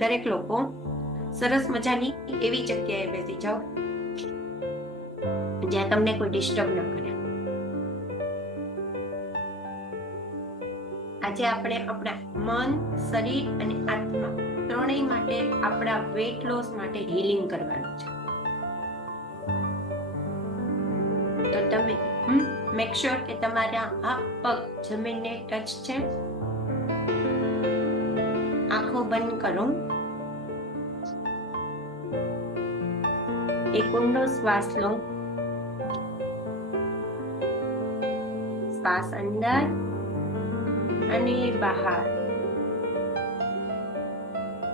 દરેક લોકો સરસ મજાની એવી જગ્યાએ બેસી જાઓ જ્યાં તમને કોઈ ડિસ્ટર્બ ન કરે. આજે આપણે આપણા મન, શરીર અને આત્મા ત્રણેય માટે આપણા વેટ લોસ માટે હીલિંગ કરવાનું છે. તો તમે મેક શ્યોર કે તમારા હાથ પગ જમીનને ટચ છે. આંખો બંધ કરો. એક ઊંડો શ્વાસ લો. શ્વાસ અંદર અને બહાર.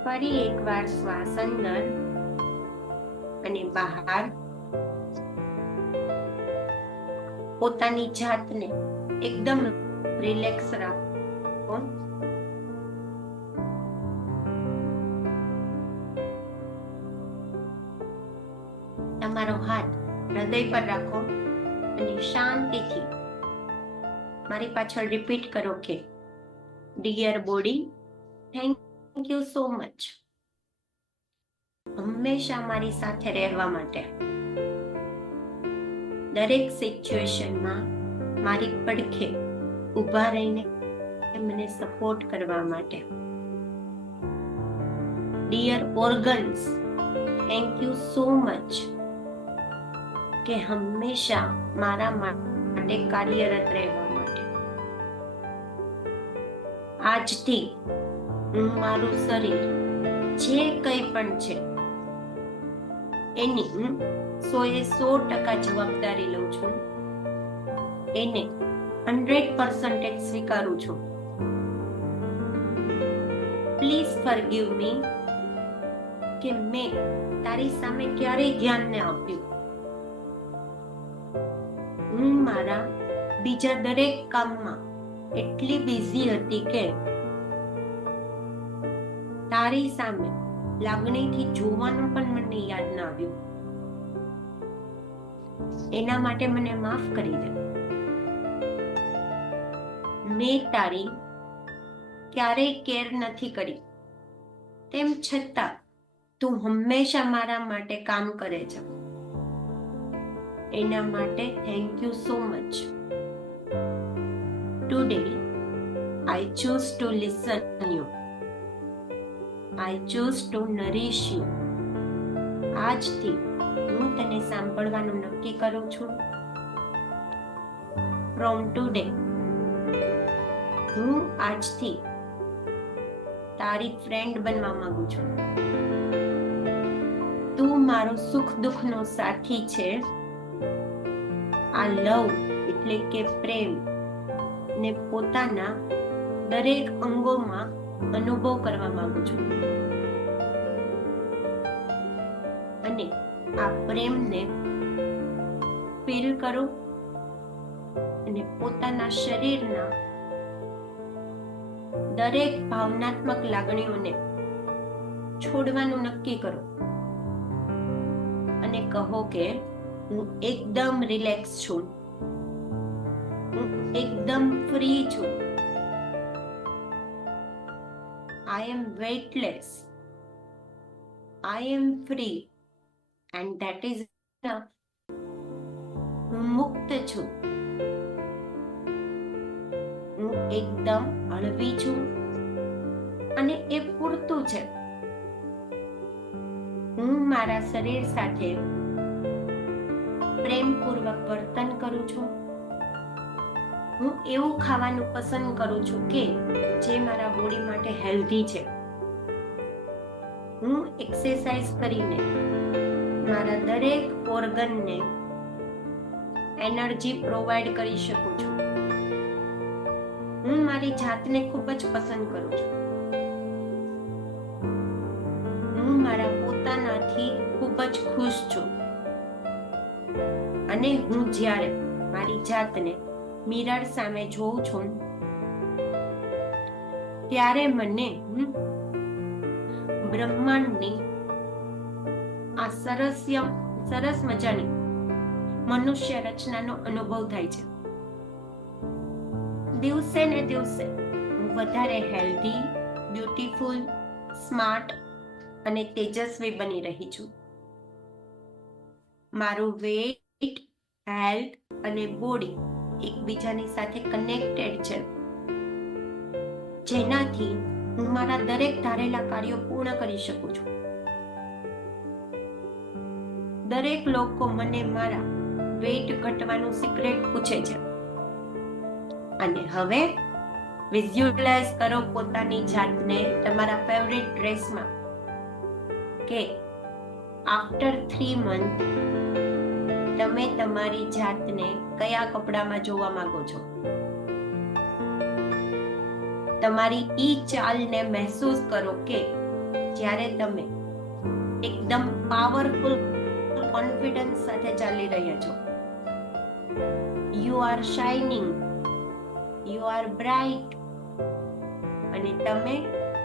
ફરી એકવાર શ્વાસ અંદર અને બહાર. પોતાની જાતને એકદમ રિલેક્સ રાખો. તમારો હાથ હૃદય પર રાખો અને શાંતિથી મારી પાછળ રિપીટ કરો કે dear body, thank you so much હંમેશા મારી સાથે રહેવા માટે, દરેક સિચ્યુએશનમાં મારી પડખે ઊભા રહીને મને સપોર્ટ કરવા માટે. Dear organs, thank you so much કે હંમેશા મારા માટે કાર્યરત રહેવા માટે. આજથી હું મારું શરીર જે કંઈ પણ છે એની 100% જવાબદારી લઉં છું. એને 100% સ્વીકારું છું. પ્લીઝ ફોરગીવ મી કે મેં તારી સામે ક્યારેય ધ્યાન ન આપ્યું. હું મારા બીજા દરેક કામમાં એટલી બિઝી હતી કે તારી સામે લાગણીથી જોવાનું પણ મને યાદ ન આવ્યું. એના માટે મને માફ કરી દે. મેં તારી ક્યારેય કેર નથી કરી, તેમ છતાં તું હંમેશા મારા માટે કામ કરે છે. એના માટે thank you so much. Today I choose to listen you. I choose to nourish you. આજથી હું તને સાંભળવાનું નક્કી કરું છું. ફ્રોમ ટુડે હું આજથી તારી ફ્રેન્ડ બનવા માંગુ છું. તું મારો સુખ દુઃખનો સાથી છે. આ લવ એટલે કે પ્રેમ ને પોતાના દરેક અંગોમાં અનુભવ કરવા માંગુ છું. અને આ પ્રેમને ફીલ કરો અને પોતાના શરીરના દરેક ભાવનાત્મક લાગણીઓને છોડવાનું નક્કી કરો અને કહો કે હું એકદમ રિલેક્સ છું. હું એકદમ ફ્રી છું. I am weightless. I am free and that is enough. હું મુક્ત છું. હું એકદમ હળવી છું અને એ પૂરતું છે. હું મારા શરીર સાથે પ્રેમપૂર્વક વર્તન કરું છું. હું એવું ખાવાનું પસંદ કરું છું કે જે મારા બોડી માટે હેલ્ધી છે. હું એક્સરસાઇઝ કરીને મારા દરેક ઓર્ગનને એનર્જી પ્રોવાઈડ કરી શકું છું. હું મારી જાતને ખૂબ જ પસંદ કરું છું. હું મારા પોતાનાથી ખૂબ જ ખુશ છું. અને હું જ્યારે મારી જાતને મિરર સામે જોઉં છું ત્યારે મને બ્રહ્માંડની આ સરસ મજાની મનુષ્ય રચનાનો અનુભવ થાય છે. દિવસે ને દિવસે હું વધારે હેલ્ધી, બ્યુટીફુલ, સ્માર્ટ અને તેજસ્વી બની રહી છું. મારું વેટ, હેલ્થ અને બોડી એકબીજાની સાથે કનેક્ટેડ છે, જેનાથી હું મારા દરેક ધારેલા કાર્યો પૂર્ણ કરી શકું છું. દરેક લોકો મને મારા વેટ ઘટવાનું સિક્રેટ પૂછે છે. અને હવે વિઝ્યુઅલાઇઝ કરો પોતાની જાતને તમારા ફેવરિટ ડ્રેસમાં, કે આફ્ટર 3 મંથ તમે તમારી જાતને કયા કપડામાં જોવા માંગો છો. તમારી ઈ ચાલને મહેસૂસ કરો કે જ્યારે તમે એકદમ પાવરફુલ કોન્ફિડન્સ સાથે ચાલી રહ્યા છો. You are shining, you are bright, અને તમે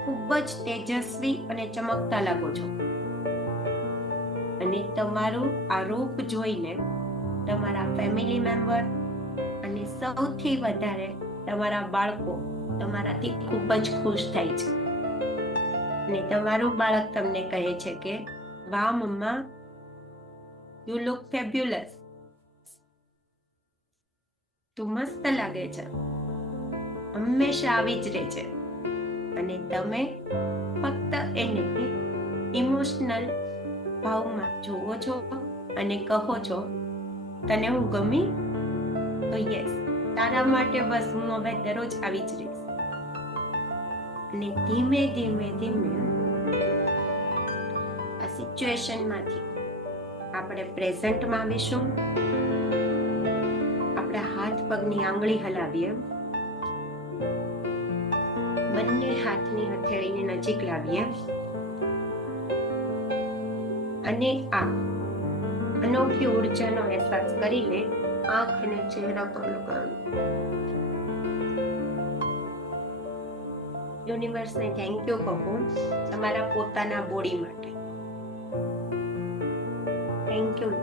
ખૂબ જ તેજસ્વી અને ચમકતા લાગો છો. અને તમારું આ રૂપ જોઈને તમારા ફેમિલી મેમ્બર અને સૌથી વધારે તમારા બાળકો તમારાથી ખૂબ જ ખુશ થાય છે. અને તમારું બાળક તમને કહે છે કે વાહ મમ્મા, યુ લુક ફેબ્યુલસ, તું મસ્ત લાગે છે. હંમેશા આવી જ રહે છે. અને તમે ફક્ત એને ઇમોશનલ ભાવમાં જુઓ છો અને કહો છો, તને હું ગમી? તો યસ, તારા માટે બસ હું હવે દરરોજ આવી જ રહીશ. અને ધીમે ધીમે ધીમે આ સિચ્યુએશનમાંથી આપણે પ્રેઝન્ટમાં આવીશું. આપણા હાથ પગની આંગળી હલાવીએ, બંને હાથની હથેળીને નજીક લાવીએ અને આ અનોખી ઉર્જાનો અહેસાસ કરીને આંખ અને ચહેરા પર લગાવ્યું. યુનિવર્સને થેન્ક યુ કહો તમારા પોતાના બોડી માટે. Thank you.